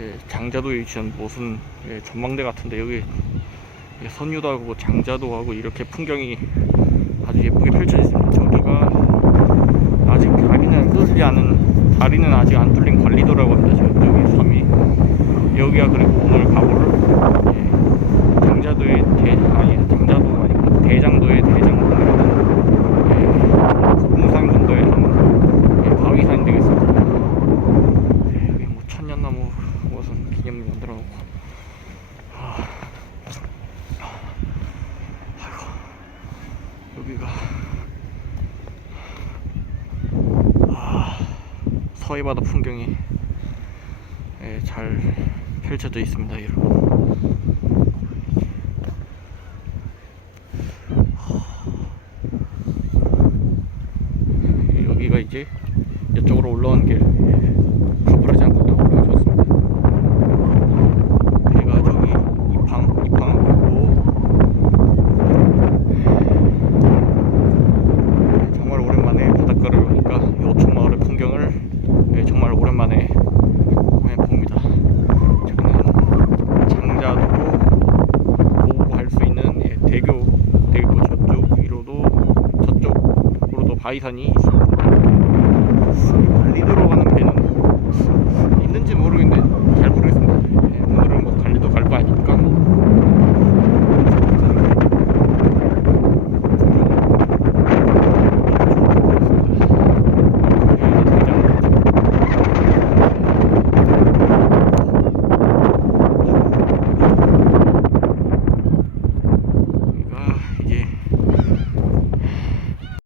예, 장자도에 위치한 무슨 예, 전망대 같은데 여기 예, 선유도 하고 장자도 하고 이렇게 풍경이 아주 예쁘게 펼쳐져 있습니다. 저기가 아직 다리는 뚫리지 않은 다리는 아직 안 뚫린 관리도라고 합니다. 저- 저기 섬이 여기가 그리고 오늘 가볼 예, 장자도의 대 아니 장자도가 아니고 대장도의 대장군이라는 예, 고봉산군도의 한 예, 바위산이 되겠습니다. 예, 여기 뭐 천년나무 기념 만들어 놓고. 아, 아이고. 여기가. 아, 서해바다 풍경이 예, 잘 펼쳐져 있습니다 여러분. 여기가 이제 이쪽으로 올라오는 길 가파르지 않고 딱 올라가줬습니다 배가 저기 이팡 이팡하고 있고 정말 오랜만에 바닷가를 오니까 요청 마을의 풍경을 예, 정말 오랜만에 예, 봅니다. 저는 장자도고 보고 갈 수 있는 예, 대교 대교 저쪽 위로도 저쪽으로도 바위산이 있습니다. 관리도로